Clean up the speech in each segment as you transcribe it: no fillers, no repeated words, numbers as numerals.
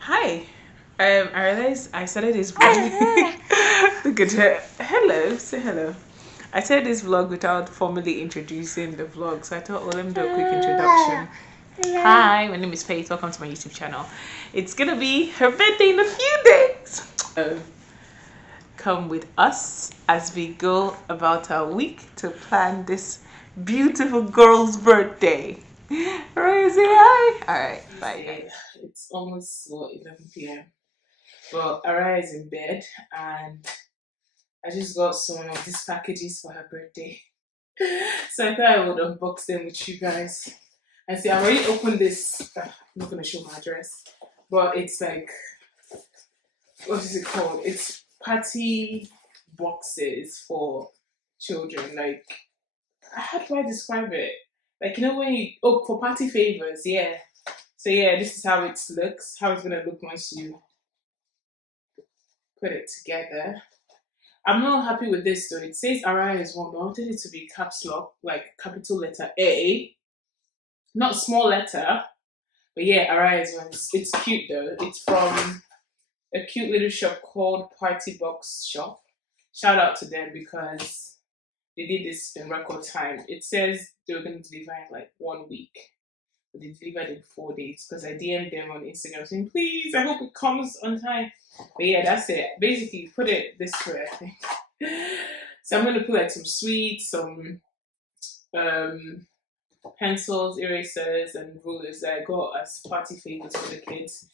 Hi. I realized I started this vlog. Look at her. Hello. Say hello. I started this vlog without formally introducing the vlog, so I thought, well, let me do a quick introduction. Hi, my name is Faith. Welcome to my YouTube channel. It's gonna be her birthday in a few days. Come with us as we go about our week to plan this beautiful girl's birthday. Alright, say hi. Alright, bye guys. It's almost 11 p.m. But Araya is in bed and I just got some of these packages for her birthday. So I thought I would unbox them with you guys. And see, I already opened this. I'm not going to show my address. But it's like, what is it called? It's party boxes for children. Like, how do I describe it? Like, you know when you, oh, for party favors, yeah. So yeah, this is how it looks, how it's gonna look once you put it together. I'm not happy with this though. It says ARIAH is one, but I wanted it to be caps lock, like capital letter A, not small letter. But yeah, ARIAH is one. It's cute though. It's from a cute little shop called Party Box Shop. Shout out to them because they did this in record time. It says they were going to deliver in like 1 week, but they delivered in 4 days because I DM'd them on Instagram saying, please, I hope it comes on time. But yeah, that's it. Basically, put it this way, I think. So I'm going to put like some sweets, some pencils, erasers, and rulers that I got as party favors for the kids.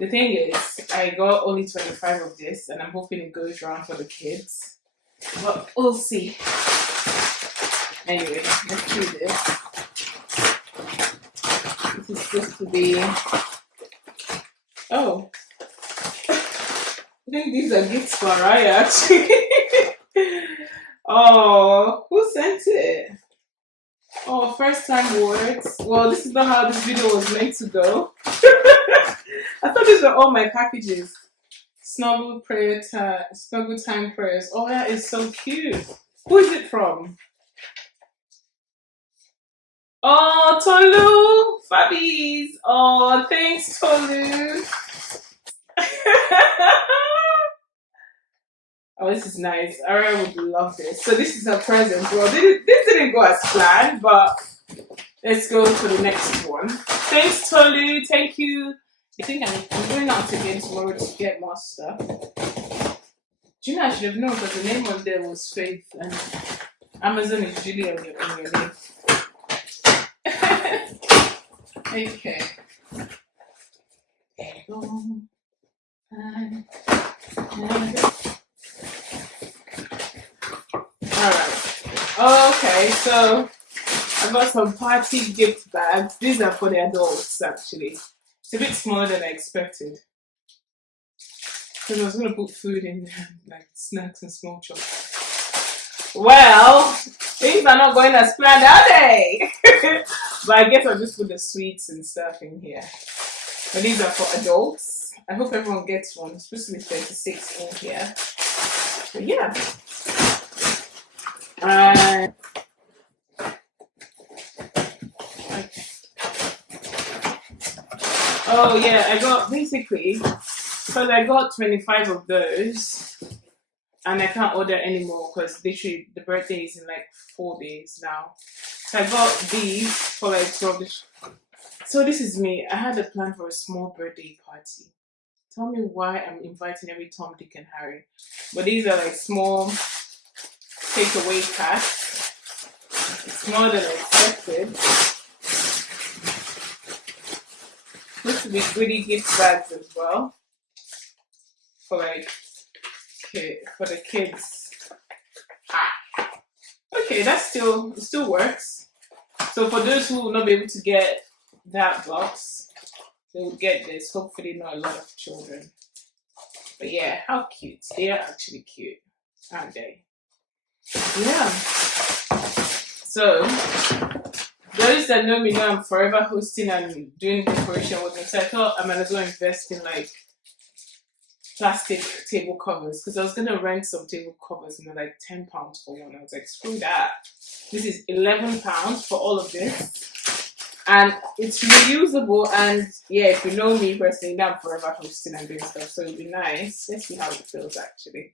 The thing is, I got only 25 of this, and I'm hoping it goes around for the kids. But we'll see. Anyway, let's do this. This is supposed to be. Oh, I think these are gifts for ARIAH actually. Oh, who sent it? Oh, first time words. Well, this is not how this video was meant to go. I thought these were all my packages. Snuggle prayer time, snuggle time prayers. Oh, that is so cute. Who is it from? Oh, Tolu, Fabies. Oh, thanks, Tolu. Oh, this is nice. ARIAH would love this. So this is her present. Well, this didn't go as planned, but let's go for the next one. Thanks, Tolu. Thank you. I think I'm going out again tomorrow to get more stuff. Do you know I should have known because the name on there was Faith and Amazon is usually on your name. Okay. Alright. Okay, so I got some party gift bags. These are for the adults actually. It's a bit smaller than I expected. Because I was going to put food in there, like snacks and small chops. Well, things are not going as planned, are they? But I guess I'll just put the sweets and stuff in here. But these are for adults. I hope everyone gets one. It's supposed to be 36 in here. But yeah. Okay. Oh yeah, I got basically, because I got 25 of those and I can't order anymore because literally the birthday is in like 4 days now. So I got these for like 12. So this is me. I had a plan for a small birthday party. Tell me why I'm inviting every Tom, Dick, and Harry. But these are like small takeaway packs. It's more than I expected. Supposed to be goodie gift bags as well. For like for the kids. Okay, that still works. So for those who will not be able to get that box, they will get this. Hopefully not a lot of children. But yeah, how cute. They are actually cute, aren't they? Yeah. So those that know me know I'm forever hosting and doing decoration with them. So I thought I might as well invest in like plastic table covers because I was gonna rent some table covers and they're like £10 for one. I was like, screw that. This is £11 for all of this. And it's reusable, and yeah, if you know me personally, now I'm forever hosting and doing stuff, so it'd be nice. Let's see how it feels actually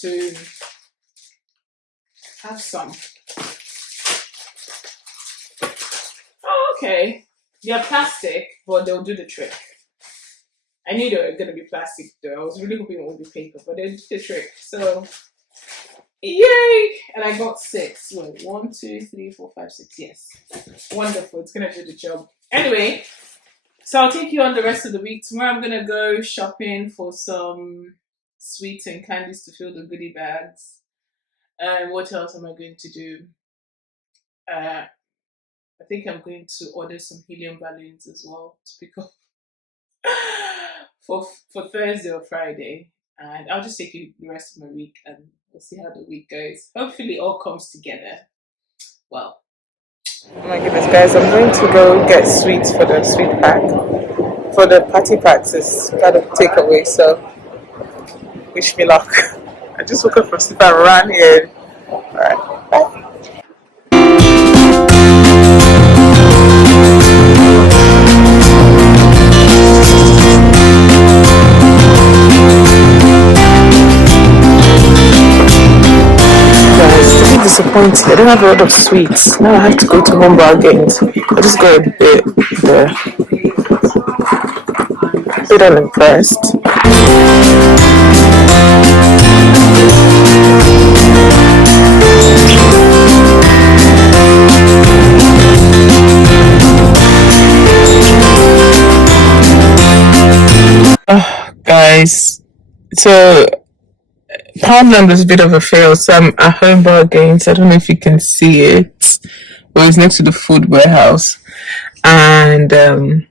to have some. Oh, okay. They're plastic, but they'll do the trick. I knew they were going to be plastic though. I was really hoping it would be paper, but they did the trick. So, yay! And I got 6. Wait, 1, 2, 3, 4, 5, 6. Yes. Wonderful. It's going to do the job. Anyway, so I'll take you on the rest of the week. Tomorrow I'm going to go shopping for some sweets and candies to fill the goodie bags. What else am I going to do? I think I'm going to order some helium balloons as well to pick up for Thursday or Friday, and I'll just take you the rest of my week, and we'll see how the week goes. Hopefully, it all comes together well. Oh my goodness, guys! I'm going to go get sweets for the sweet pack for the party packs. It's kind of takeaway, so wish me luck. I just woke up from sleep and ran here. All right, bye. Disappointed. I don't have a lot of sweets. Now I have to go to Home Bargains. I just got a bit there. A bit unimpressed. Oh, guys. So Poundland was a bit of a fail, so I'm at Home Bargains. I don't know if you can see it, but it's next to the food warehouse, and I'm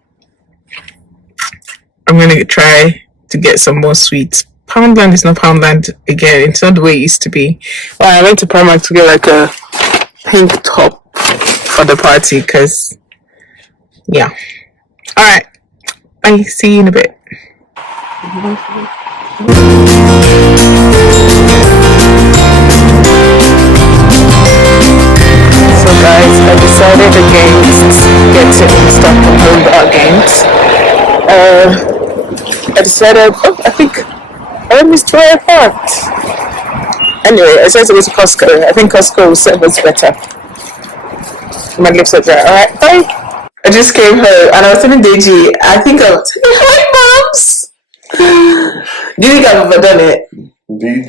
gonna try to get some more sweets. Poundland is not Poundland again. It's not the way it used to be. Well, I went to Primark to get like a pink top for the party, cause yeah. All right, bye. See you in a bit. So guys, I decided against getting stuff from Home Bargains. I decided, I think I missed where I parked. Anyway, I decided to go to Costco. I think Costco will serve us better. My lips are dry. Alright, bye. I just came home and I was telling Deji, I think I was hi moms! Do you think I've ever done it?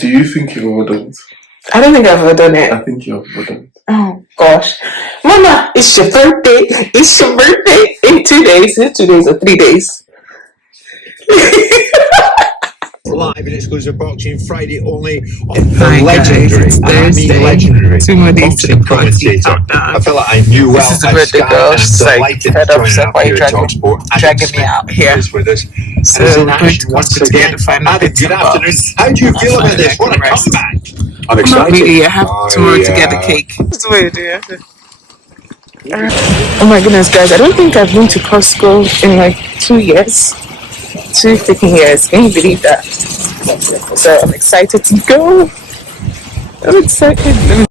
Do you think you've ever done it? I don't think I've ever done it. I think you've ever done it. Oh gosh. Mama, it's your birthday. It's your birthday in 2 days. Is it 2 days or 3 days? Live and exclusive boxing Friday only. Hi legendary. Guys, it's Thursday. Legendary. 2 more days to the party. I feel like I knew well. This is the birthday girl. She's like fed up, so why are you dragging me out here? With us. So we're going to Costco to get the final bits and bobs. How do you feel about this? What a comeback! I'm excited. Not really. I have tomorrow to get the cake. That's the way you do it. Oh my goodness, guys! I don't think I've been to Costco in like 2 years. 2 freaking years. Can you believe that? So I'm excited to go. I'm excited.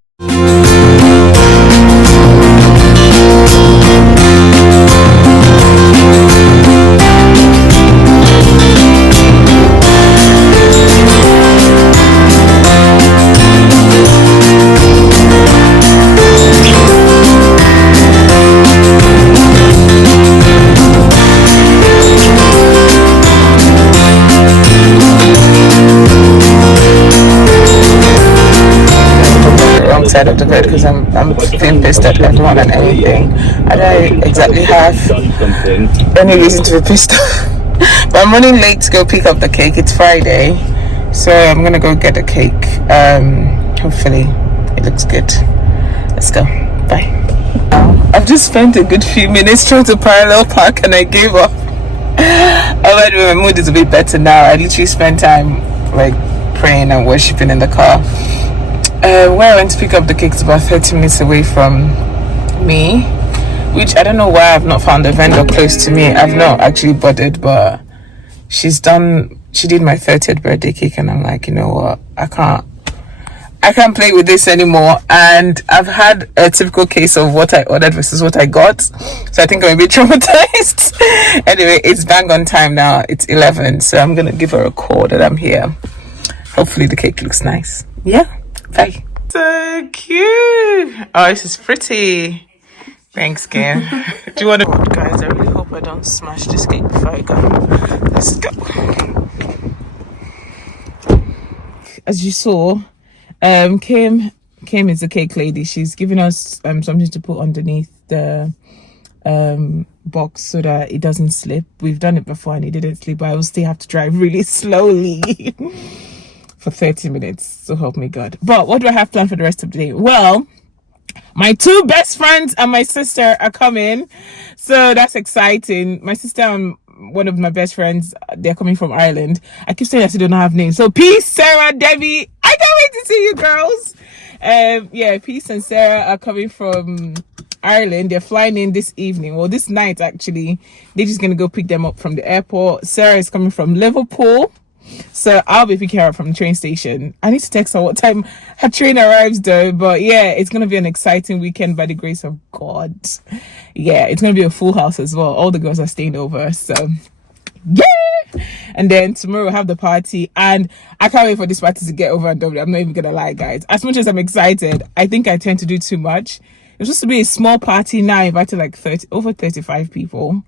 Side of the bed because I'm feeling pissed at everyone and everything. I don't exactly have any reason to be pissed off. But I'm running late to go pick up the cake. It's Friday, so I'm gonna go get the cake. Hopefully it looks good. Let's go. Bye. I've just spent a good few minutes trying to parallel park and I gave up. Although my mood is a bit better now. I literally spent time like praying and worshiping in the car. Where I went to pick up the cake is about 30 minutes away from me, which I don't know why I've not found a vendor close to me. I've not actually bothered, but she did my 30th birthday cake and I'm like, you know what, I I can't play with this anymore, and I've had a typical case of what I ordered versus what I got, so I think I'm a bit traumatized. Anyway, it's bang on time now. It's 11, so I'm gonna give her a call that I'm here. Hopefully the cake looks nice. Yeah, bye. So cute. Oh, this is pretty. Thanks, Kim. Do you want to, guys? I really hope I don't smash this cake before I go. Let's go. As you saw, Kim is a cake lady. She's giving us something to put underneath the box so that it doesn't slip. We've done it before and it didn't slip, but I will still have to drive really slowly for 30 minutes. So help me God. But what do I have planned for the rest of the day? Well, my two best friends and my sister are coming, so that's exciting. My sister and one of my best friends, they're coming from Ireland. I keep saying I still don't have names. So Peace, Sarah, Debbie, I can't wait to see you girls. Yeah, Peace and Sarah are coming from Ireland. They're flying in this evening, well this night actually. They're just gonna go pick them up from the airport. Sarah is coming from Liverpool, so I'll be picking her up from the train station. I need to text her what time her train arrives though. But yeah, it's going to be an exciting weekend by the grace of God. Yeah, it's going to be a full house as well. All the girls are staying over. So yeah. And then tomorrow we'll have the party. And I can't wait for this party to get over and done with. I'm not even going to lie, guys. As much as I'm excited, I think I tend to do too much. It's supposed to be a small party now. I invited like over 35 people.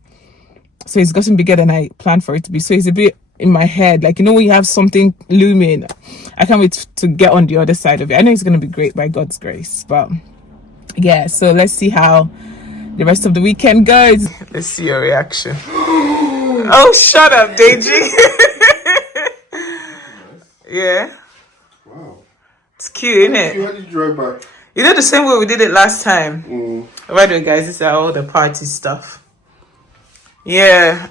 So it's gotten bigger than I planned for it to be. So it's a bit in my head, like, you know, when you have something looming. I can't wait to get on the other side of it. I know it's going to be great by God's grace, but yeah, so let's see how the rest of the weekend goes. Let's see your reaction. Oh, shut up, Deji. Yeah, Wow. it's cute, isn't it? How did you drive back? You know, the same way we did it last time. By the way, guys, these are all the party stuff. Yeah,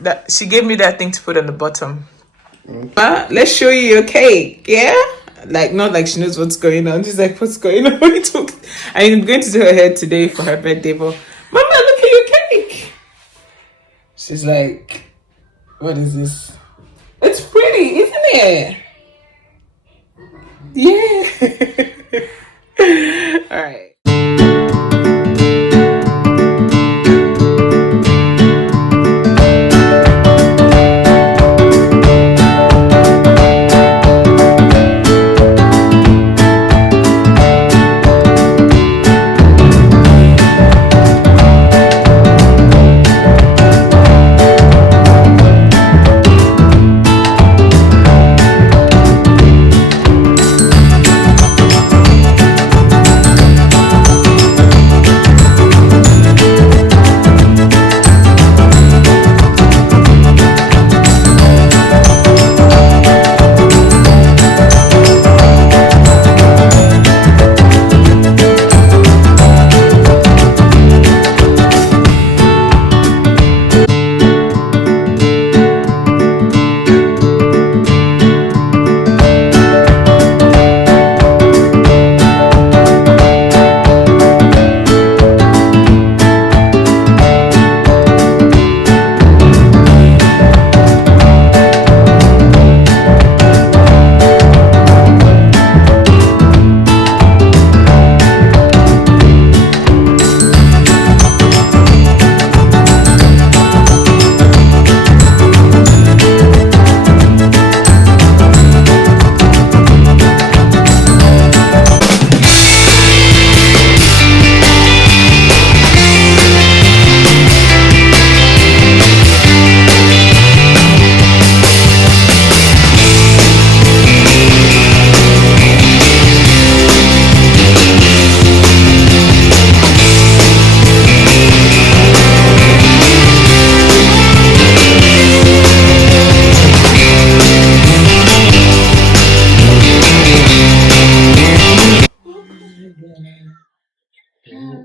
that she gave me that thing to put on the bottom. Let's show you your cake. Yeah, like not like she knows what's going on. She's like, what's going on? I'm going to do her hair today for her birthday, but Mama, look at your cake. She's like, what is this? It's pretty, isn't it? Yeah. All right.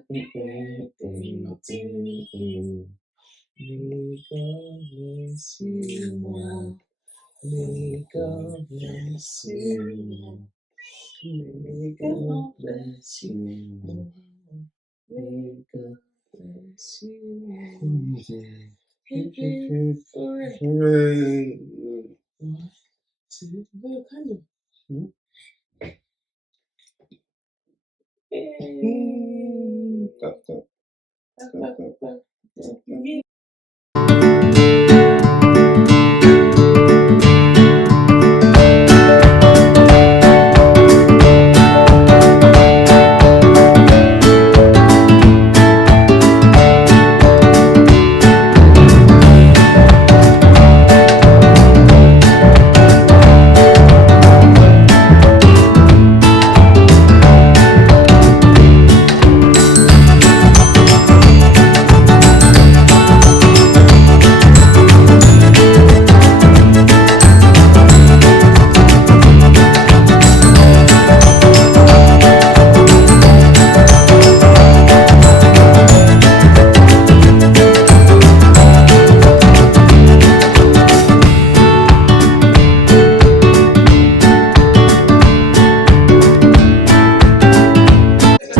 May God bless you now. May God bless you now. May God bless you now. May God bless you now. Hip, hip, hip, hooray. What? What kind of?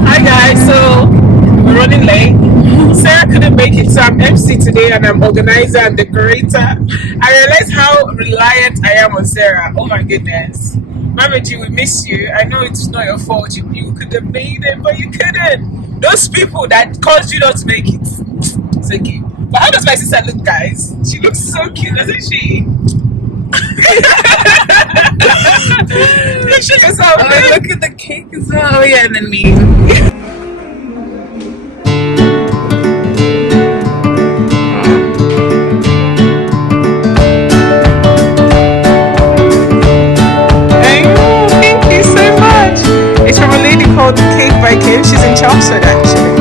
Hi guys, so we're running late. Sarah couldn't make it, so I'm MC today and I'm organizer and decorator. I realized how reliant I am on Sarah. Oh my goodness. Mama G, we miss you. I know it's not your fault. You could have made it, but you couldn't. Those people that caused you not to make it. It's okay. But how does my sister look, guys? She looks so cute, doesn't she? Look yourself, look at the cake as well. Oh yeah, and then me. Thank you so much. It's from a lady called Cake by Kim. She's in Chelmsford actually.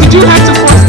Did you have to force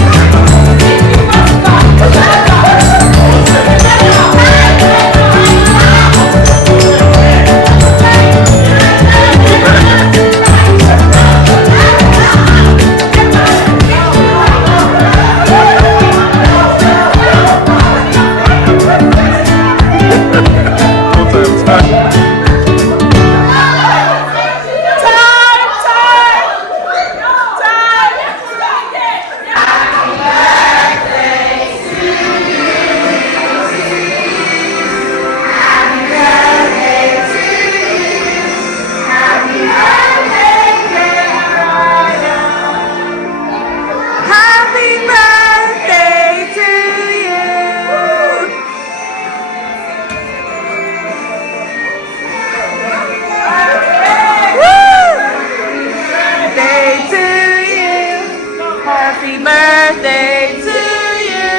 birthday to you.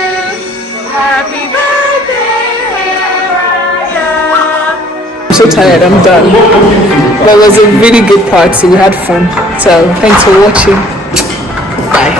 Happy birthday, ARIAH. I'm so tired, I'm done. But it was a really good party. We had fun. So thanks for watching. Bye.